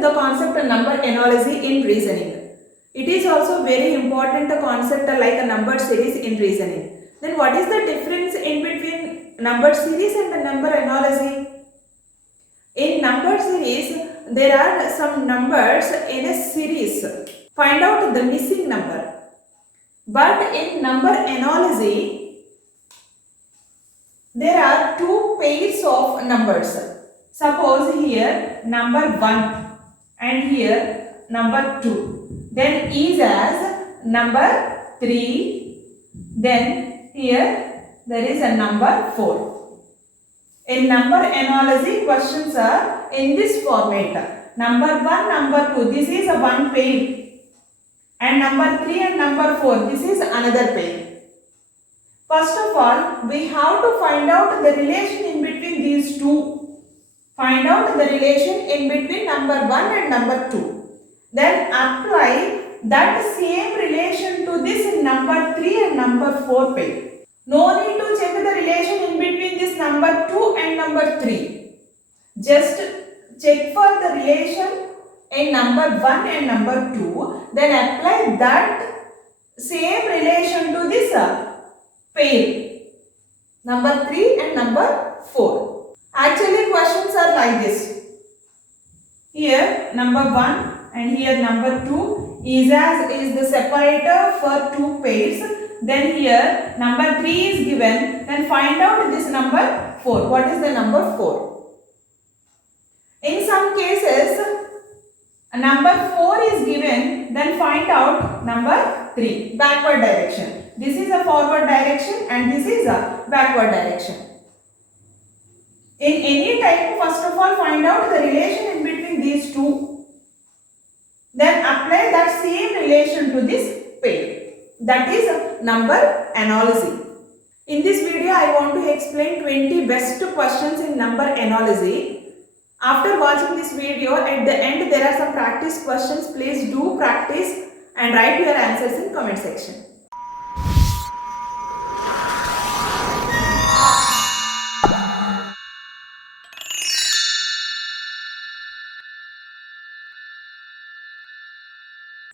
the concept number analogy in reasoning. It is also very important concept like a number series in reasoning. Then what is the difference in between number series and the number analogy? In number series, there are some numbers in a series. Find out the missing number. But in number analogy, there are two pairs of numbers. Suppose here number 1 and here number 2. Then is as number 3. Then here there is a number 4. In number analogy, questions are in this format. Number 1, number 2, this is a one pair. And number 3 and number 4, this is another pair. First of all, we have to find out the relation in between these two. Find out the relation in between number 1 and number 2. Then apply that same relation to this number 3 and number 4 pair. No need to check the relation in between this number 2 and number 3. Just check for the relation in number 1 and number 2. Then apply that same relation to this pair. Number 3 and number 4. Actually questions are like this. Here number 1 and here number 2 is the separator for two pairs. Then here number 3 is given. Then find out this number 4. What is the number 4? In some cases number 4 is given. Then find out number 3. Backward direction. This is a forward direction and this is a backward direction. In any type, first of all find out the relation in between these two. Then apply that same relation to this pair. That is number analogy. In this video, I want to explain 20 best questions in number analogy. After watching this video, at the end there are some practice questions. Please do practice and write your answers in comment section.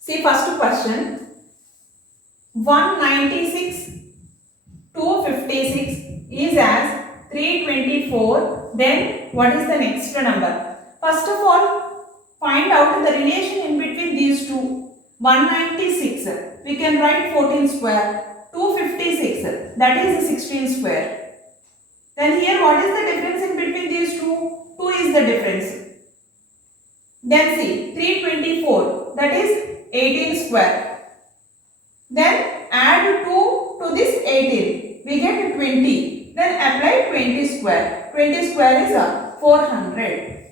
See first question. 196, 256 is as 324. Then what is the next number? First of all, find out the relation in between these two. 196, we can write 14 square. 256, that is 16 square. Then here what is the difference in between these two? 2 is the difference. Then see 324, that is 18 square. Then add 2 to this 18. We get 20. Then apply 20 square. 20 square is 400.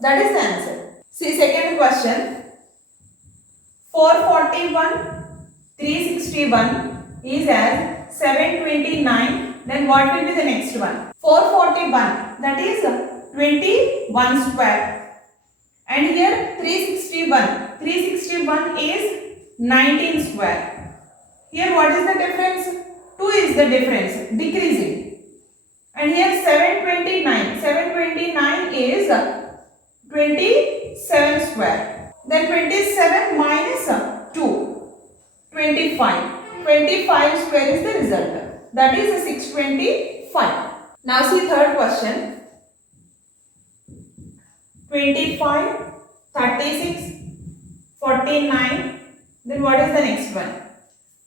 That is the answer. See second question. 441, 361 is as 729. Then what will be the next one? 441, that is 21 square. And here 361. 361 is 19 square. Here what is the difference? 2 is the difference, decreasing. And here 729. 729 is 27 square. Then 27 minus 2. 25. 25 square is the result. That is 625. Now see third question. 25, 36, 49. Then what is the next one?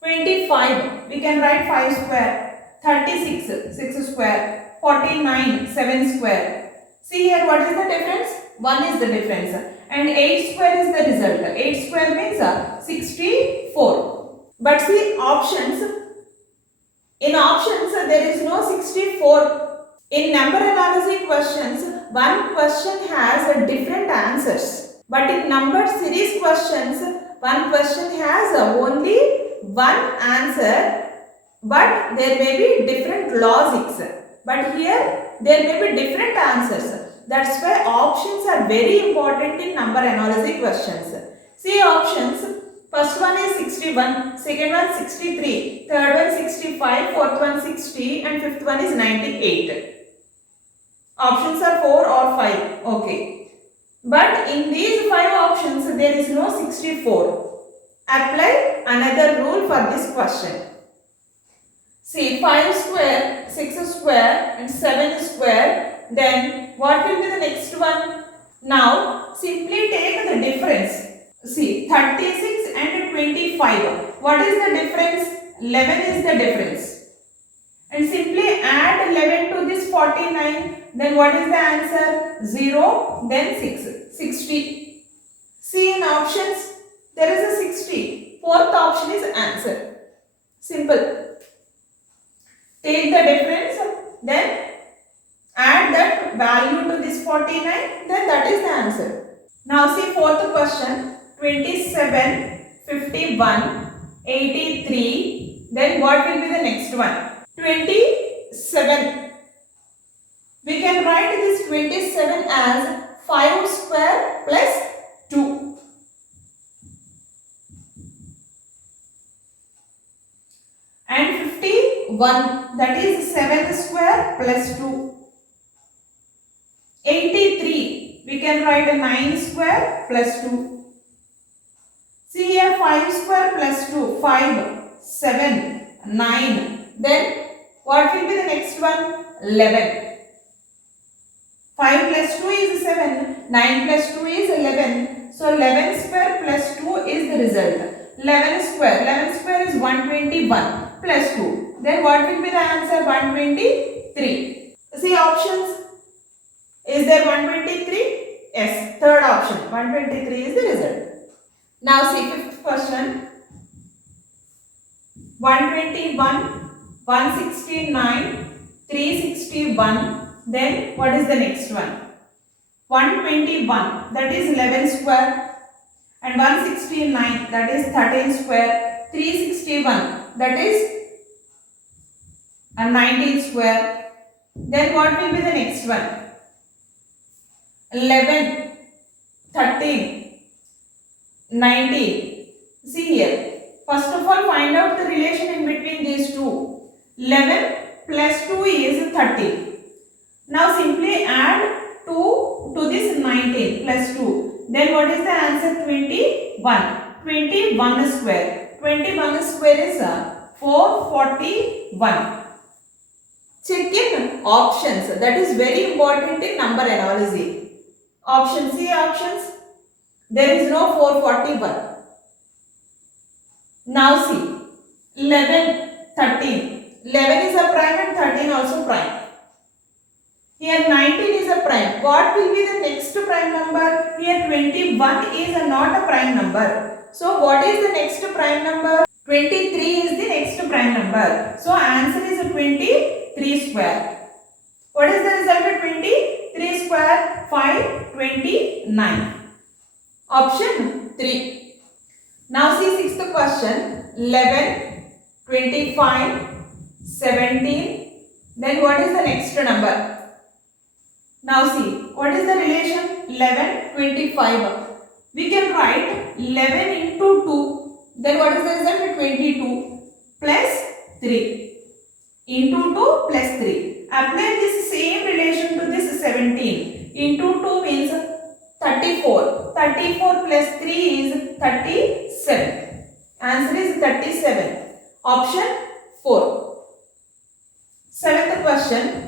25, we can write 5 square. 36, 6 square. 49, 7 square. See here what is the difference? 1 is the difference. And 8 square is the result. 8 square means 64. But see options. In options there is no 64. In number analogy questions, one question has different answers. But in number series questions, one question has only one answer, but there may be different logics. But here there may be different answers. That's why options are very important in number analogy questions. See options. First one is 61, second one 63, third one 65, fourth one 60 and fifth one is 98. Options are 4 or 5. Okay. But in these 5 options, there is no 64. Apply another rule for this question. See, 5 square, 6 square and 7 square. Then what will be the next one? Now, simply take the difference. See, 36 and 25. What is the difference? 11 is the difference. And simply add 11 to this 49. Then what is the answer? 0, then 6. 60. See in options, there is a 60. Fourth option is answer. Simple. Take the difference, then add that value to this 49, then that is the answer. Now see fourth question. 27, 51, 83. Then what will be the next one? 27. We can write this 27 as 5 square plus 2. And 51, that is 7 square plus 2. 83, we can write a 9 square plus 2. See here 5 square plus 2, 5, 7, 9. Then what will be the next one? 11. 5 plus 2 is 7, 9 plus 2 is 11. So 11 square plus 2 is the result. 11 square is 121 plus 2. Then what will be the answer? 123. See options. Is there 123? Yes. Third option. 123 is the result. Now see fifth question. 121, 169, 361. Then what is the next one? 121, that is 11 square. And 169, that is 13 square. 361, that is 19 square. Then what will be the next one? 11, 13, 19. See here. First of all, find out the relation in between these two. 11 plus 2 is 30. Now simply add 2 to this 19 plus 2. Then what is the answer? 21. 21 square. 21 square is 441. Check in options. That is very important in number analysis. Option C options. There is no 441. Now see. 11, 13. 11 is a prime and 13 also prime. Here 19 is a prime. What will be the next prime number? Here 21 is not a prime number. So what is the next prime number? 23 is the next prime number. So answer is 23 square. What is the result of 23 square? 529. Option 3. Now see sixth question. 11, 25, 17. Then what is the next number? Now see, what is the relation? 11, 25. We can write 11 into 2. Then what is the result? 22 plus 3. Into 2 plus 3. Apply this same relation to this 17. Into 2 means 34. 34 plus 3 is 37. Answer is 37. Option 4. Seventh question.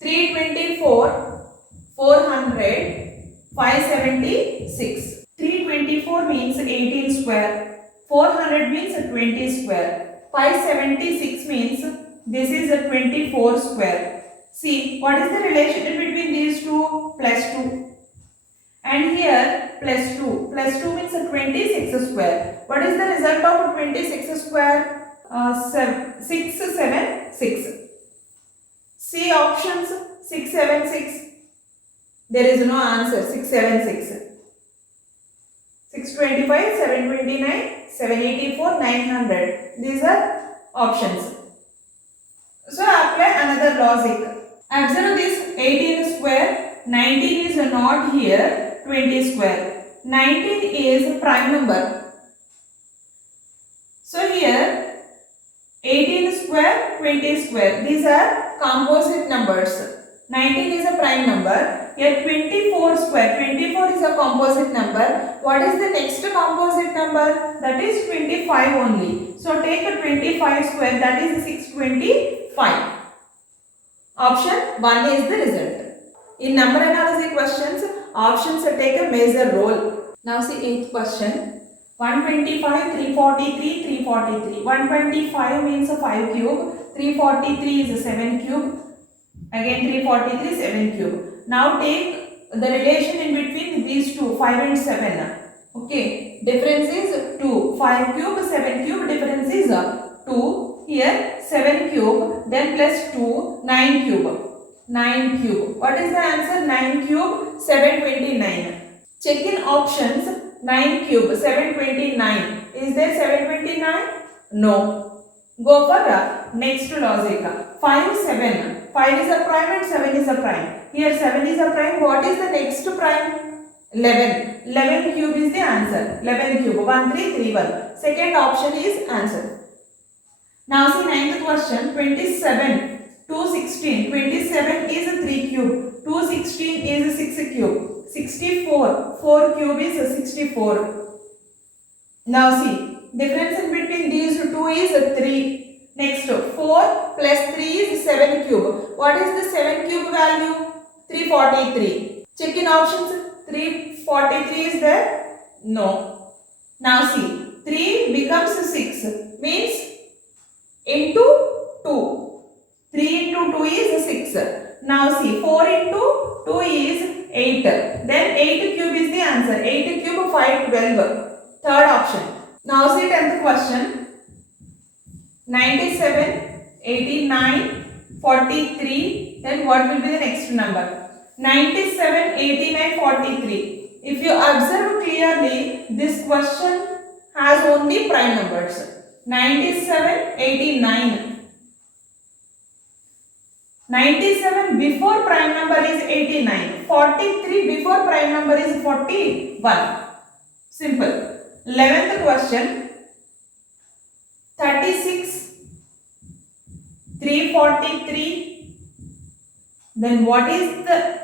324, 400, 576. 324 means 18 square. 400 means 20 square. 576 means this is a 24 square. See, what is the relation between these two? Plus 2. And here plus 2. Plus 2 means 26 square. What is the result of 26 square? 6, 7, 6. See options 6, 7, 6. There is no answer. 6, 7, 6. 625, 729, 784, 900. These are options. So apply another logic. Observe this 18 square. 19 is not here. 20 square. 19 is prime number. So here 18 square, 20 square. These are composite numbers. 19 is a prime number. Here 24 square. 24 is a composite number. What is the next composite number? That is 25 only. So take a 25 square, that is 625. Option 1 is the result. In number analysis questions, options take a major role. Now see 8th question. 125, 343, 343. 125 means a 5 cube. 343 is a 7 cube. Again 343, 7 cube. Now take the relation in between these two, 5 and 7. Okay. Difference is 2. 5 cube, 7 cube. Difference is 2. Here 7 cube. Then plus 2, 9 cube. 9 cube. What is the answer? 9 cube, 729. Check in options. 9 cube, 729. Is there 729? No. Go for next logic. 5, 7. 5 is a prime and 7 is a prime. Here 7 is a prime. What is the next prime? 11. 11 cube is the answer. 11 cube. 1331. Second option is answer. Now see 9th question. 27. 216. 27 is a 3 cube. 216 is a 6 cube. 64. 4 cube is a 64. Now see. Difference in between these two is 3. Next 4 plus 3 is 7 cube. What is the 7 cube value? 343. Check in options. 343 is there? No. Now see. 3 becomes 6. Means into 2. 3 into 2 is 6. Now see. 4 into 2 is 8. Then 8 cube is the answer. 8 cube 512. Third option. Now see 10th question. 97, 89, 43. Then what will be the next number? 97, 89, 43. If you observe clearly, this question has only prime numbers. 97, 89. 97 before prime number is 89. 43 before prime number is 41. Simple. 11th question. 36, 343. Then what is the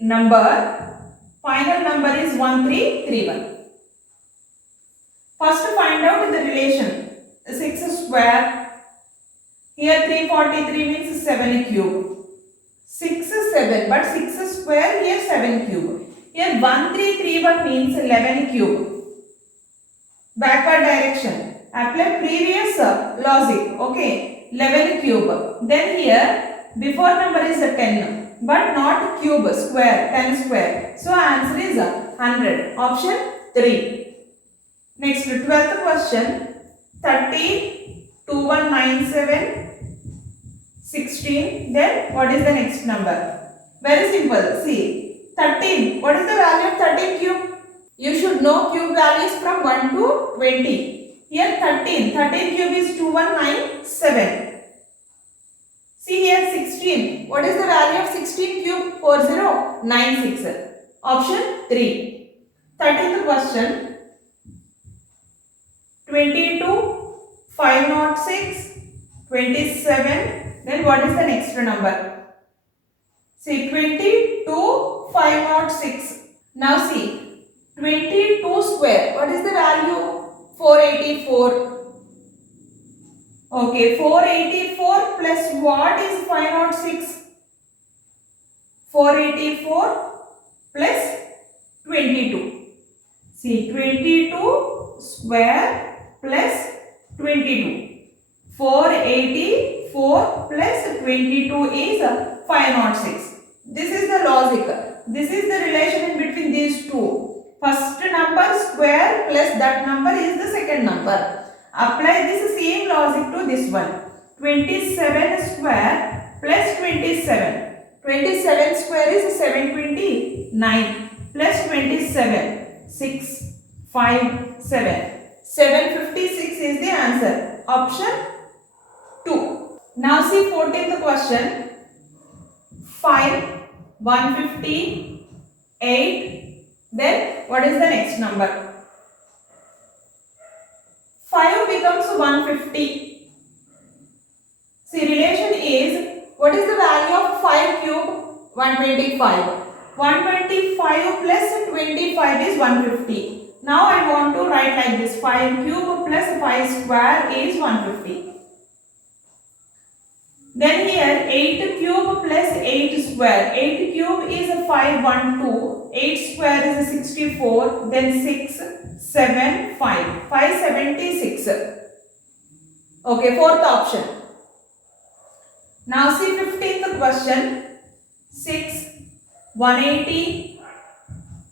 number? Final number is 1331. First find out the relation. 6 square. Here 343 means 7 cube. 6, 7. But 6 square, here 7 cube. Here 1331 means 11 cube. Backward direction. Apply previous logic. Okay. 11 cube. Then here before number is 10. But not cube, square. 10 square. So answer is 100. Option 3. Next 12th question. 13, 2197, 16. Then what is the next number? Very simple. See. 13. What is the value of 13 cube? You should know cube values from 1 to 20. Here 13. 13 cube is 2197. See here 16. What is the value of 16 cube? 4096. Option 3. 13th question. 22, 506, 27. Then what is the next number? See 22, 506. Now see 22 square. What is the value? 484. Okay, 484 plus what is 506? 484 plus 22. See 22 square plus 22. 484 plus 22 is 506. This is the logic. This is the relation in between these two. First number square plus that number is the second number. Apply this same logic to this one. 27 square plus 27. 27 square is 729 plus 27. 6, 5, 7. 756 is the answer. Option 2. Now see 14th question. 5, 150, 8. Then what is the next number? 5 becomes 150. See relation is, what is the value of 5 cube? 125. 125 plus 25 is 150. Now I want to write like this. 5 cube plus 5 square is 150. Then here 8 cube plus 8 square. 8 cube is 512. 8 square is 64. Then 6, 7, 5. 576. Okay, fourth option. Now see 15th question. 6, 180,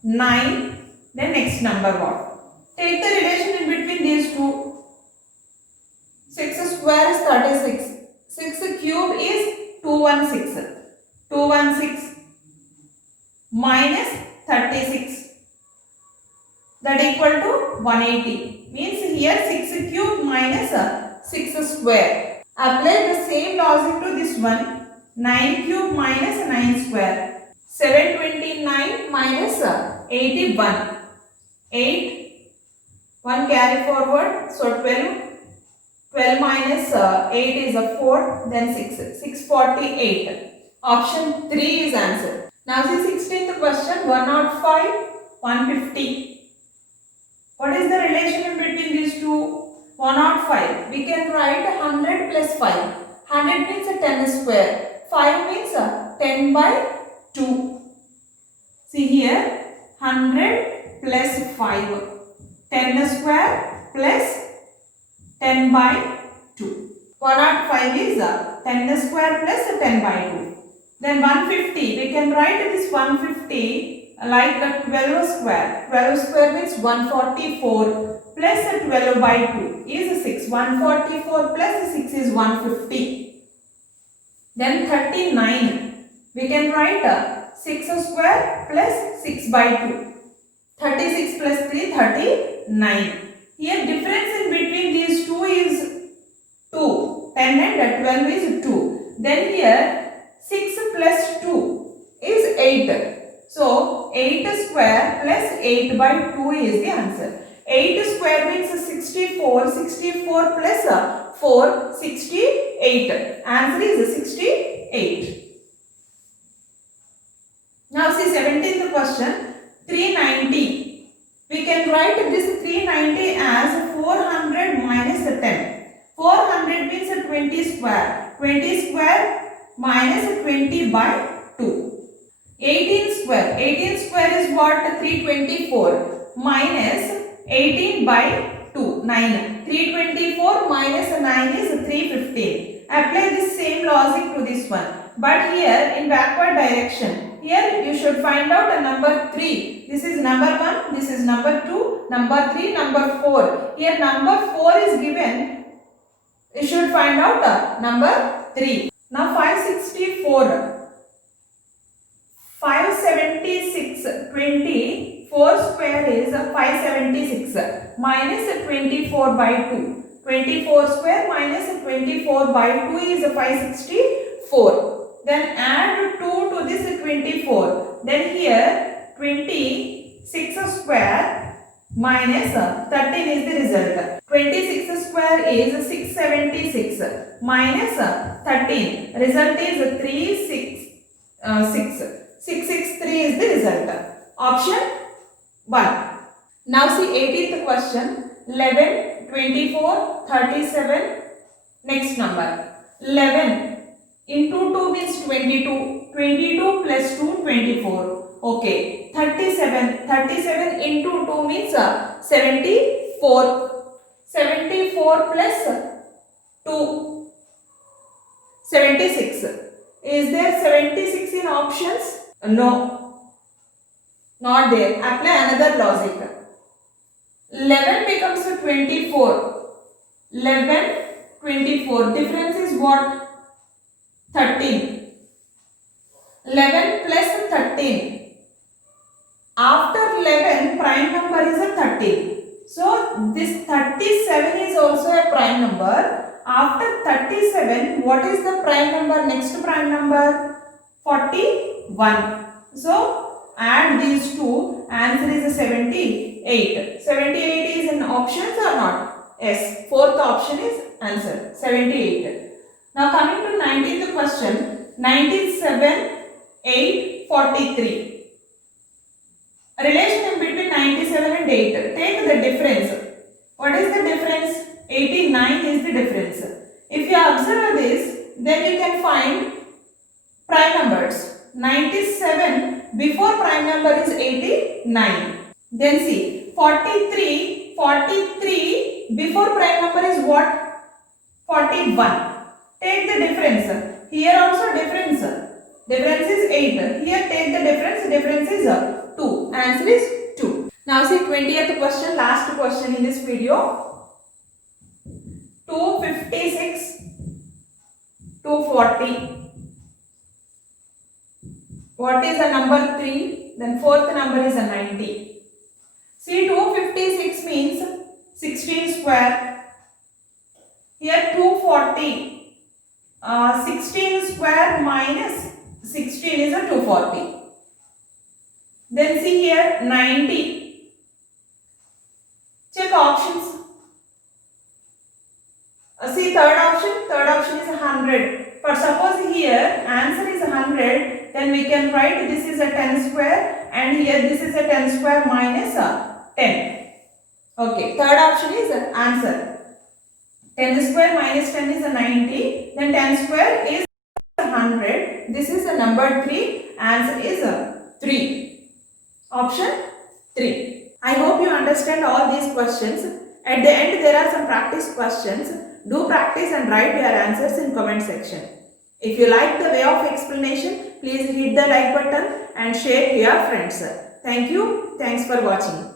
9. Then next number what? Take the relation in between these two. 6 square is 36. 6 cube is 216. 216 minus 36. That equal to 180. Means here 6 cube minus 6 square. Apply the same logic to this one. 9 cube minus 9 square. 729 minus 81. 8. 1 carry forward. So 12. 12 minus 8 is a 4. Then 6. 648. Option 3 is answer. Now see 16th question. 105. 150. What is the relation in between these two? 105. We can write 100 plus 5. 100 means 10 square. 5 means 10 by 2. See here 100 plus 5. 10 square plus 10 by 2. 105 is 10 square plus 10 by 2. Then 150. We can write this 150 like 12 square. 12 square means 144 plus 12 by 2 is 6. 144 plus 6 is 150. Then 39. We can write 6 square plus 6 by 2. 36 plus 3, 39. Here difference in between these two is 2. 10 and 12 is 2. Then here 6 plus 2 is 8. So 8 square plus 8 by 2 is the answer. 8 square means 64. 64 plus 4, 68. Answer is 68. Now see 17th question. 390. We can write this 390 as 400 minus 10. 400 means 20 square. 20 square minus 20 by 2. 18 square. 18 square is what? 324 minus 18 by 2. 9. 324 minus 9 is 315. Apply this same logic to this one. But here in backward direction. Here you should find out a number 3. This is number 1. This is number 2. Number 3. Number 4. Here number 4 is given. You should find out number 3. Now 564. 576. 24 square is 576 minus 24 by 2. 24 square minus 24 by 2 is 564. Then add 2 to this 24. Then here 26 square minus 13 is the result. 26 square is 676 minus 13. Result is 366. 663 is the result. Option 1. Now see 18th question. 11, 24, 37. Next number. 11 into 2 means 22. 22 plus 2, 24. Okay. 37. 37 into 2 means 74. 74 plus 2. 76. Is there 76 in options? No. Not there. Apply another logic. 11 becomes 24. 11, 24. Difference is what? 13. 11 plus 13. After 11, prime number is a 13. So, this 37 is also a prime number. After 37, what is the prime number? Next prime number? 41. So, add these two. Answer is 78. 78 is in options or not? Yes. Fourth option is answer. 78. Now, coming to 19th question. 97 8, 43. Relation in between 97 and 8. Take the difference. What is the difference? 89 is the difference. If you observe this, then you can find prime numbers. 97 before prime number is 89. Then see 43 before prime number is what? 41. Take the difference. Here also difference. Difference is 8. Here take the difference. Difference is 2. Answer is 2. Now see 20th question, last question in this video. 256, 240. What is the number 3? Then fourth number is a 90. See 256 means 16 square. Here 240. 16 square minus 16 is a 240. Then see here 90. Check options. See third option is 100. For suppose here answer is 100, then we can write this is a 10 square and here this is a 10 square minus 10. Okay, third option is answer. 10 square minus 10 is a 90, then 10 square is 100. This is the number 3. Answer is 3. Option 3. I hope you understand all these questions. At the end there are some practice questions. Do practice and write your answers in comment section. If you like the way of explanation, please hit the like button and share to your friends. Thank you. Thanks for watching.